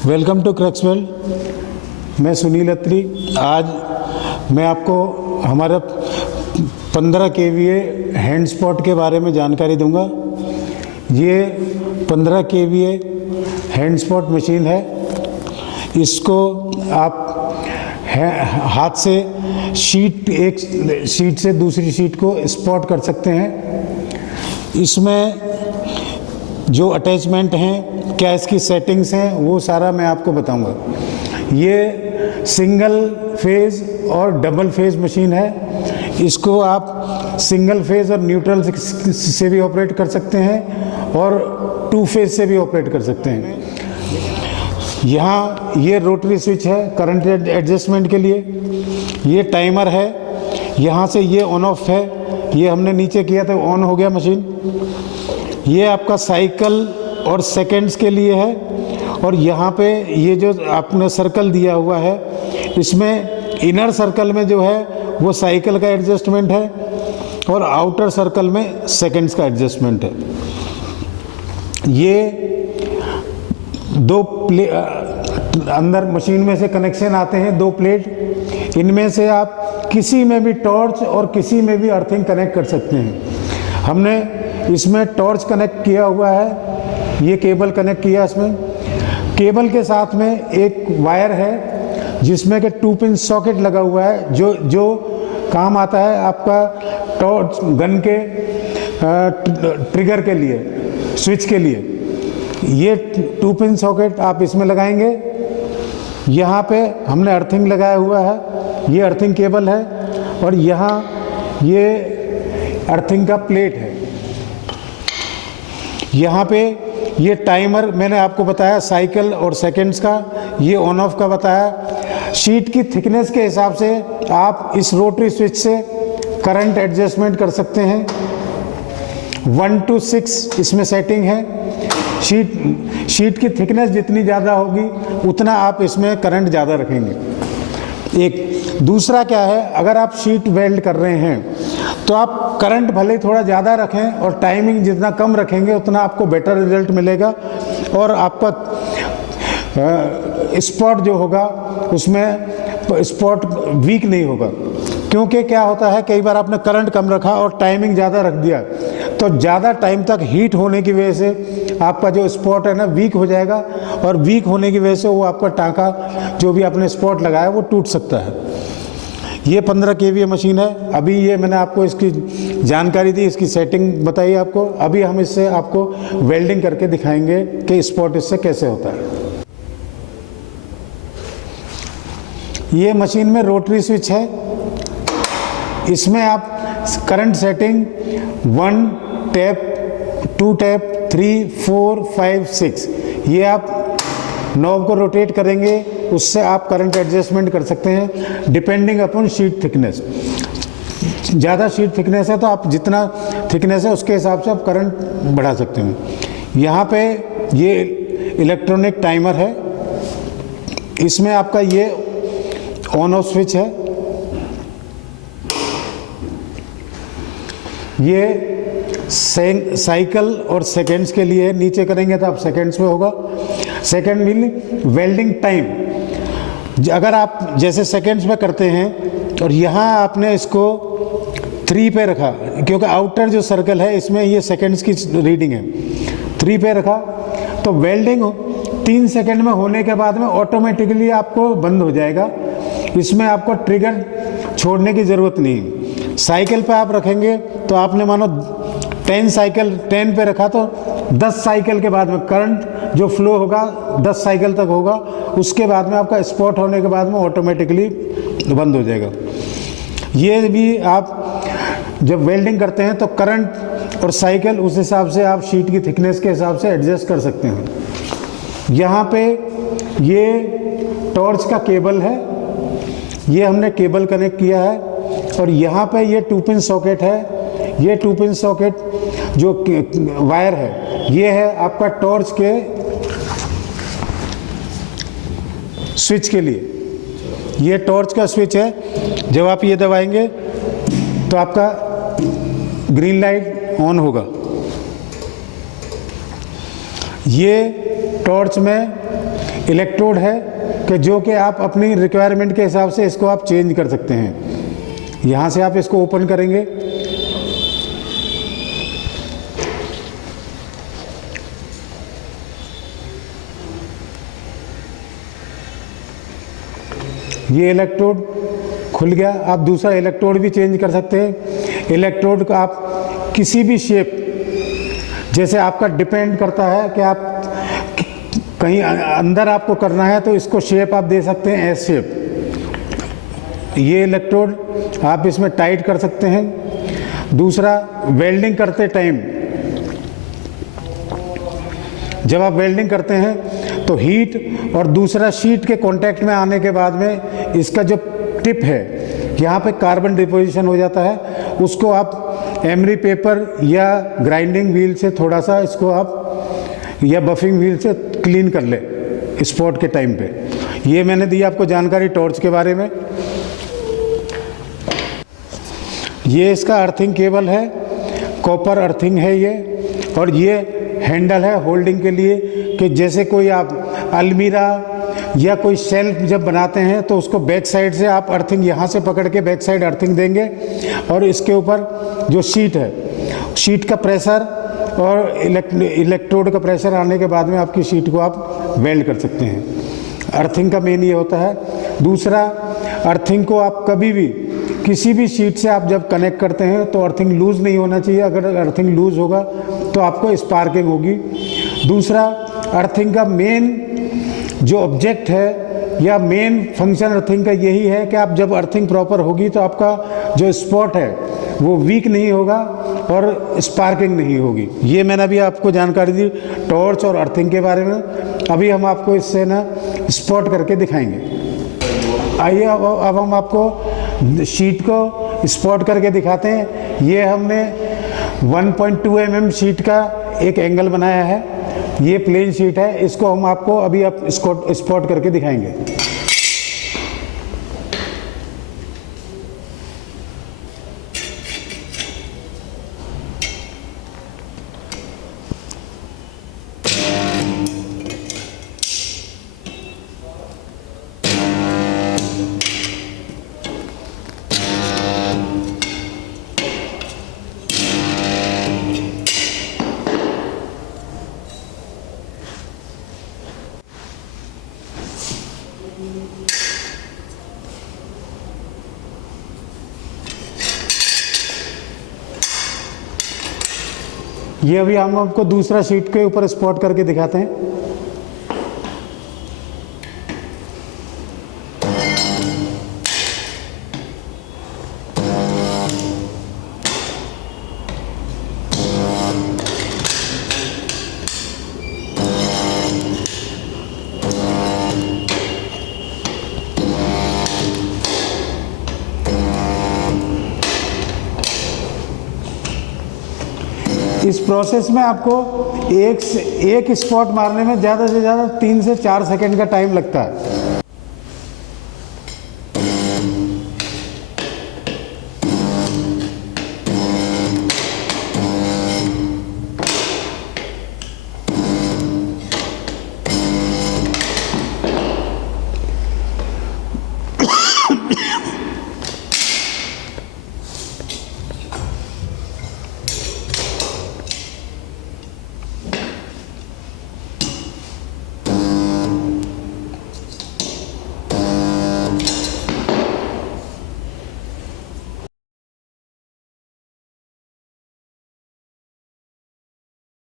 Welcome to क्रक्सवर्ल्ड। मैं सुनील अत्री। आज मैं आपको हमारा 15 kVA हैंड स्पॉट के बारे में जानकारी दूंगा। ये 15 kVA हैंड स्पॉट मशीन है। इसको आप हाथ से एक शीट से दूसरी शीट को स्पॉट कर सकते हैं। इसमें जो अटैचमेंट हैं, क्या इसकी सेटिंग्स हैं, वो सारा मैं आपको बताऊंगा। ये सिंगल फेज़ और डबल फेज़ मशीन है। इसको आप सिंगल फेज़ और न्यूट्रल से भी ऑपरेट कर सकते हैं और 2 फेज़ से भी ऑपरेट कर सकते हैं। यहाँ ये रोटरी स्विच है करंट एडजस्टमेंट के लिए। ये टाइमर है, यहाँ से ये ऑन ऑफ है। ये हमने नीचे किया था, ऑन हो गया मशीन। ये आपका साइकिल और सेकंड्स के लिए है। और यहाँ पे ये जो आपने सर्कल दिया हुआ है, इसमें इनर सर्कल में जो है वो साइकिल का एडजस्टमेंट है और आउटर सर्कल में सेकंड्स का एडजस्टमेंट है। ये दो अंदर मशीन में से कनेक्शन आते हैं, 2 प्लेट। इनमें से आप किसी में भी टॉर्च और किसी में भी अर्थिंग कनेक्ट कर सकते हैं। हमने इसमें टॉर्च कनेक्ट किया हुआ है, ये केबल कनेक्ट किया। इसमें केबल के साथ में एक वायर है जिसमें कि 2 पिन सॉकेट लगा हुआ है, जो काम आता है आपका टॉर्च गन के ट्रिगर के लिए, स्विच के लिए। ये 2 पिन सॉकेट आप इसमें लगाएंगे। यहाँ पे हमने अर्थिंग लगाया हुआ है, ये अर्थिंग केबल है। और यहाँ ये अर्थिंग का प्लेट है। यहाँ पे ये टाइमर मैंने आपको बताया साइकिल और सेकंड्स का, ये ऑन ऑफ का बताया। शीट की थिकनेस के हिसाब से आप इस रोटरी स्विच से करंट एडजस्टमेंट कर सकते हैं। 1 to 6 इसमें सेटिंग है। शीट की थिकनेस जितनी ज़्यादा होगी उतना आप इसमें करंट ज़्यादा रखेंगे। एक दूसरा क्या है, अगर आप शीट वेल्ड कर रहे हैं तो आप करंट भले ही थोड़ा ज़्यादा रखें और टाइमिंग जितना कम रखेंगे उतना आपको बेटर रिजल्ट मिलेगा। और आपका स्पॉट जो होगा उसमें स्पॉट वीक नहीं होगा। क्योंकि क्या होता है, कई बार आपने करंट कम रखा और टाइमिंग ज़्यादा रख दिया तो ज़्यादा टाइम तक हीट होने की वजह से आपका जो स्पॉट है ना वीक हो जाएगा। और वीक होने की वजह से वो आपका टाँका जो भी आपने स्पॉट लगाया वो टूट सकता है। ये 15 kVA मशीन है। अभी ये मैंने आपको इसकी जानकारी दी, इसकी सेटिंग बताई आपको। अभी हम इससे आपको वेल्डिंग करके दिखाएंगे कि स्पॉट इससे कैसे होता है। ये मशीन में रोटरी स्विच है। इसमें आप करंट सेटिंग 1 टैप, 2 टैप, 3, 4, 5, 6 ये आप नॉब को रोटेट करेंगे, उससे आप करंट एडजस्टमेंट कर सकते हैं डिपेंडिंग अपॉन शीट थिकनेस। ज़्यादा शीट थिकनेस है तो आप जितना थिकनेस है उसके हिसाब से आप करंट बढ़ा सकते हैं। यहाँ पे ये इलेक्ट्रॉनिक टाइमर है। इसमें आपका ये ऑन ऑफ स्विच है। ये साइकिल और सेकंड्स के लिए नीचे करेंगे तो आप सेकंड्स में होगा। Second mean welding time. अगर आप जैसे सेकंड्स में करते हैं और यहाँ आपने इसको 3 पे रखा, क्योंकि आउटर जो सर्कल है इसमें ये सेकंड्स की रीडिंग है, 3 पे रखा तो वेल्डिंग 3 सेकंड में होने के बाद में ऑटोमेटिकली आपको बंद हो जाएगा। इसमें आपको ट्रिगर छोड़ने की ज़रूरत नहीं। साइकिल पे आप रखेंगे तो आपने मानो 10 पे रखा तो 10 साइकिल के बाद में करंट जो फ्लो होगा 10 साइकिल तक होगा। उसके बाद में आपका स्पॉट होने के बाद में ऑटोमेटिकली बंद हो जाएगा। ये भी आप जब वेल्डिंग करते हैं तो करंट और साइकिल उस हिसाब से आप शीट की थिकनेस के हिसाब से एडजस्ट कर सकते हैं। यहाँ पे ये टॉर्च का केबल है, ये हमने केबल कनेक्ट किया है। और यहाँ पे ये 2 पिन सॉकेट है। ये 2 पिन सॉकेट जो वायर है ये है आपका टॉर्च के स्विच के लिए। ये टॉर्च का स्विच है। जब आप ये दबाएंगे तो आपका ग्रीन लाइट ऑन होगा। ये टॉर्च में इलेक्ट्रोड है कि जो कि आप अपनी रिक्वायरमेंट के हिसाब से इसको आप चेंज कर सकते हैं। यहाँ से आप इसको ओपन करेंगे, ये इलेक्ट्रोड खुल गया। आप दूसरा इलेक्ट्रोड भी चेंज कर सकते हैं। इलेक्ट्रोड का आप किसी भी शेप, जैसे आपका डिपेंड करता है कि आप कहीं अंदर आपको करना है तो इसको शेप आप दे सकते हैं, एस शेप। ये इलेक्ट्रोड आप इसमें टाइट कर सकते हैं। दूसरा, वेल्डिंग करते टाइम जब आप वेल्डिंग करते हैं तो हीट और दूसरा शीट के कांटेक्ट में आने के बाद में इसका जो टिप है यहाँ पे कार्बन डिपोजिशन हो जाता है, उसको आप एमरी पेपर या ग्राइंडिंग व्हील से थोड़ा सा इसको आप या बफिंग व्हील से क्लीन कर ले स्पॉट के टाइम पे। ये मैंने दी आपको जानकारी टॉर्च के बारे में। ये इसका अर्थिंग केबल है, कॉपर अर्थिंग है ये, और ये हैंडल है होल्डिंग के लिए कि जैसे कोई आप अलमीरा या कोई शेल्फ जब बनाते हैं तो उसको बैक साइड से आप अर्थिंग यहाँ से पकड़ के बैक साइड अर्थिंग देंगे, और इसके ऊपर जो शीट है, शीट का प्रेशर और इलेक्ट्रोड का प्रेशर आने के बाद में आपकी शीट को आप वेल्ड कर सकते हैं। अर्थिंग का मेन ये होता है। दूसरा, अर्थिंग को आप कभी भी किसी भी शीट से आप जब कनेक्ट करते हैं तो अर्थिंग लूज़ नहीं होना चाहिए। अगर अर्थिंग लूज़ होगा तो आपको स्पार्किंग होगी। दूसरा, अर्थिंग का मेन जो ऑब्जेक्ट है या मेन फंक्शन अर्थिंग का यही है कि आप जब अर्थिंग प्रॉपर होगी तो आपका जो स्पॉट है वो वीक नहीं होगा और स्पार्किंग नहीं होगी। ये मैंने अभी आपको जानकारी दी टॉर्च और अर्थिंग के बारे में। अभी हम आपको इससे ना स्पॉट करके दिखाएंगे। आइए अब हम आपको शीट को स्पॉट करके दिखाते हैं। ये हमने 1.2 mm शीट का एक एंगल बनाया है। ये प्लेन शीट है, इसको हम आपको अभी आप इसको स्पॉट करके दिखाएंगे। ये अभी हम आपको दूसरा शीट के ऊपर स्पॉट करके दिखाते हैं। इस प्रोसेस में आपको एक स्पॉट मारने में ज़्यादा से ज़्यादा 3 से 4 सेकंड का टाइम लगता है।